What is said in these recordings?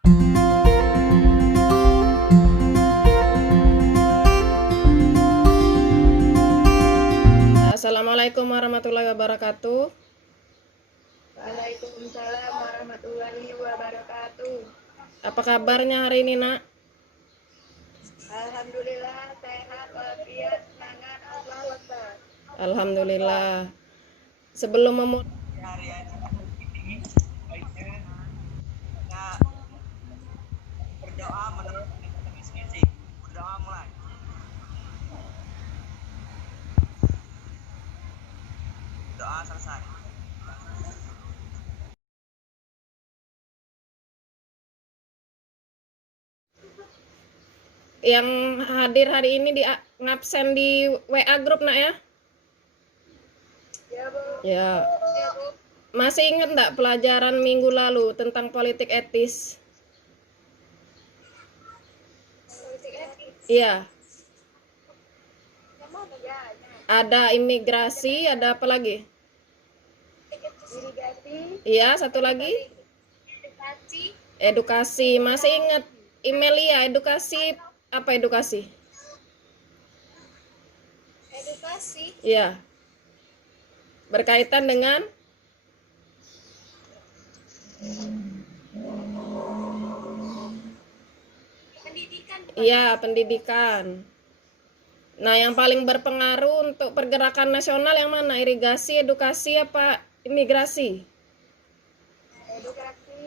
Assalamualaikum warahmatullahi wabarakatuh. Waalaikumsalam warahmatullahi wabarakatuh. Apa kabarnya hari ini, Nak? Alhamdulillah sehat walafiat, semangat, Allah Akbar. Alhamdulillah. Sebelum memulai berdoa menurut diskusi. Berdoa mulai. Doa selesai. yang hadir hari ini di ngabsen di WA grup, Nak ya? Ya, Bu. Ya. Ya, Bu. Masih ingat enggak pelajaran minggu lalu tentang politik etis? Politik etis. Iya. Yang mana ya? Ada imigrasi, ada apa lagi? Irigasi. Iya, satu lagi. Edukasi. Edukasi. Masih ingat Imelia, edukasi apa edukasi? Edukasi. Iya. Berkaitan dengan Pendidikan. iya, pendidikan. Nah, yang paling berpengaruh untuk pergerakan nasional yang mana? Irigasi, edukasi, apa imigrasi? Edukasi.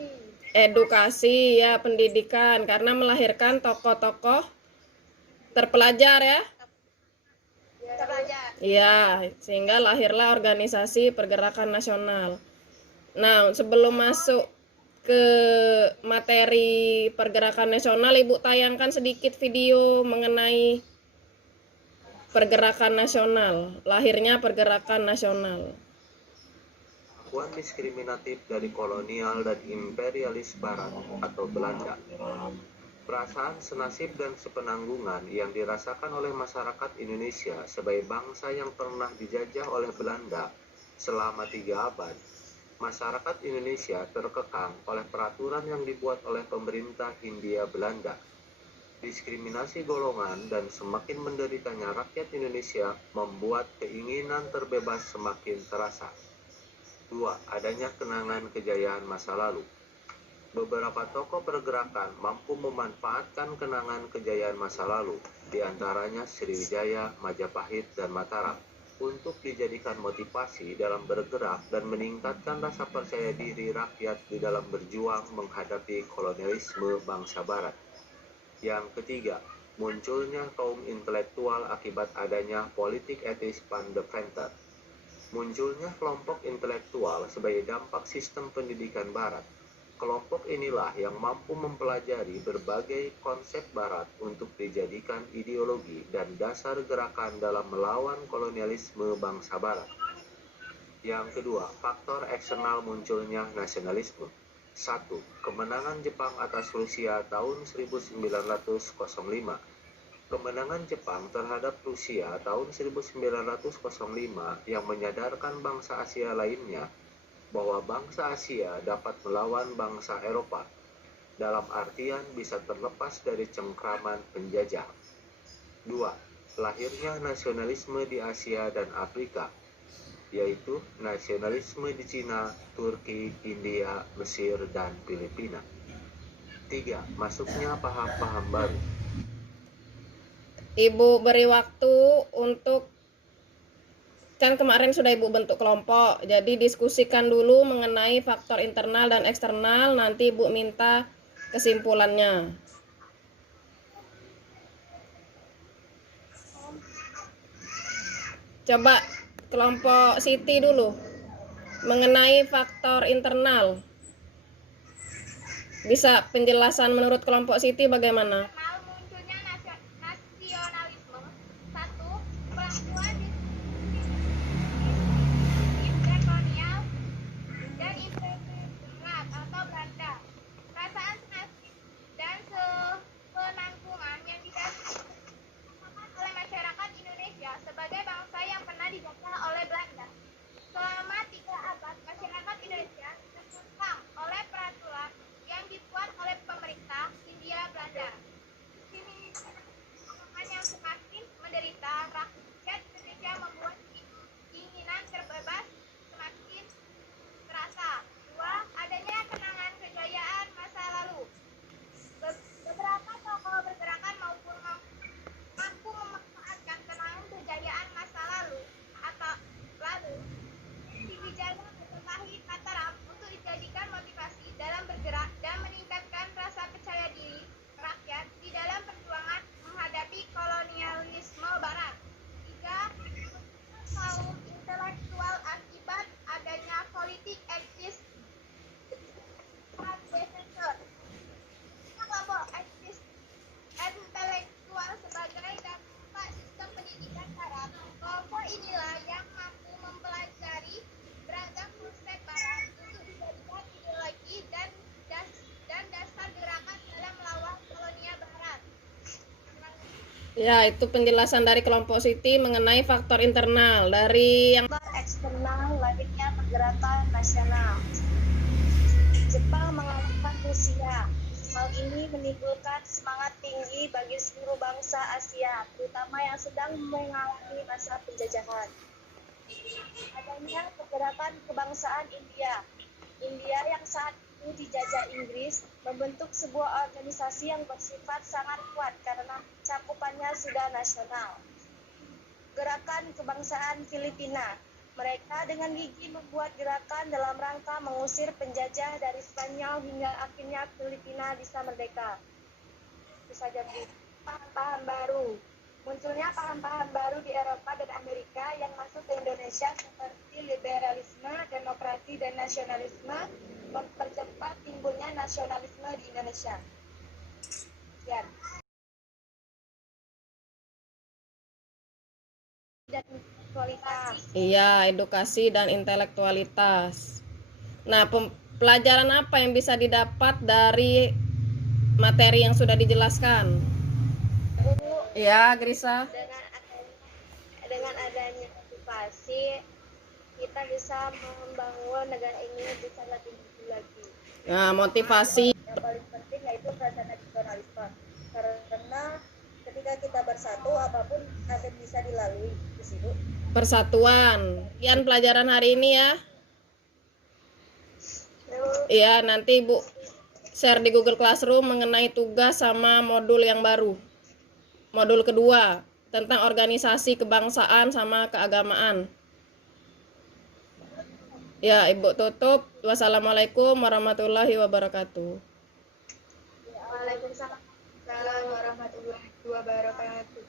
Edukasi, ya, pendidikan, karena melahirkan tokoh-tokoh terpelajar ya. Terpelajar. Iya, sehingga lahirlah organisasi pergerakan nasional. Nah, sebelum masuk ke materi pergerakan nasional, Ibu tayangkan sedikit video mengenai pergerakan nasional, lahirnya pergerakan nasional. Perlakuan diskriminatif dari kolonial dan imperialis Barat atau Belanda. Perasaan senasib dan sepenanggungan yang dirasakan oleh masyarakat Indonesia sebagai bangsa yang pernah dijajah oleh Belanda selama 3 abad. Masyarakat Indonesia terkekang oleh peraturan yang dibuat oleh pemerintah Hindia Belanda. Diskriminasi golongan dan semakin menderitanya rakyat Indonesia membuat keinginan terbebas semakin terasa. 2. Adanya kenangan kejayaan masa lalu. Beberapa tokoh pergerakan mampu memanfaatkan kenangan kejayaan masa lalu, di antaranya Sriwijaya, Majapahit, dan Mataram, untuk dijadikan motivasi dalam bergerak dan meningkatkan rasa percaya diri rakyat di dalam berjuang menghadapi kolonialisme bangsa Barat. Yang ketiga, munculnya kaum intelektual akibat adanya politik etis van de Venter. Munculnya kelompok intelektual sebagai dampak sistem pendidikan Barat. Kelompok inilah yang mampu mempelajari berbagai konsep Barat untuk dijadikan ideologi dan dasar gerakan dalam melawan kolonialisme bangsa Barat. Yang kedua, faktor eksternal munculnya nasionalisme. 1. Kemenangan Jepang atas Rusia tahun 1905. Kemenangan Jepang terhadap Rusia tahun 1905 yang menyadarkan bangsa Asia lainnya bahwa bangsa Asia dapat melawan bangsa Eropa, dalam artian bisa terlepas dari cengkraman penjajah. 2. Lahirnya nasionalisme di Asia dan Afrika, yaitu nasionalisme di Cina, Turki, India, Mesir, dan Filipina. 3. Masuknya paham-paham baru. Ibu beri waktu untuk, kan kemarin sudah Ibu bentuk kelompok, jadi diskusikan dulu mengenai faktor internal dan eksternal, nanti Ibu minta kesimpulannya. Coba kelompok Siti dulu mengenai faktor internal. Bisa penjelasan menurut kelompok Siti bagaimana? Munculnya nasionalisme. 1. Pelakuan dan kolonial dan imperial atau Belanda. Perasaan senasib dan sepenanggungan yang dirasakan oleh masyarakat Indonesia sebagai bangsa yang pernah dijajah oleh Belanda. Selama 3 abad, masyarakat Indonesia terkekang oleh peraturan yang dibuat oleh pemerintah Ya, itu penjelasan dari kelompok Siti mengenai faktor internal dari yang Faktor eksternal lainnya pergerakan nasional. Jepang mengalahkan Rusia. Hal ini menimbulkan semangat tinggi bagi seluruh bangsa Asia, terutama yang sedang mengalami masa penjajahan. Adanya pergerakan kebangsaan India. India yang saat itu dijajah Inggris membentuk sebuah organisasi yang bersifat sangat kuat karena cakupannya sudah nasional. Gerakan kebangsaan Filipina. Mereka dengan gigih membuat gerakan dalam rangka mengusir penjajah dari Spanyol hingga akhirnya Filipina bisa merdeka. Itu saja, Bu. Paham-paham baru. Munculnya paham-paham baru di Eropa dan Amerika yang masuk ke Indonesia seperti liberalisme, demokrasi, dan nasionalisme mempercepat timbulnya nasionalisme di Indonesia. Sekian. Dan kualitas. iya, edukasi dan intelektualitas. Nah, pelajaran apa yang bisa didapat dari materi yang sudah dijelaskan? Bu, Ya, Grisa. dengan adanya edukasi kita bisa membangun negara ini bisa lebih maju lagi. Nah, motivasi. Yang paling penting yaitu rasa nasionalisme, karena ketika kita bersatu apapun akan bisa dilalui di situ. Persatuan. Sekian pelajaran hari ini ya. Iya, nanti Ibu share di Google Classroom mengenai tugas sama modul yang baru. Modul kedua tentang organisasi kebangsaan sama keagamaan. Ya, Ibu tutup. Wassalamualaikum warahmatullahi wabarakatuh. Waalaikumsalam warahmatullahi wabarakatuh.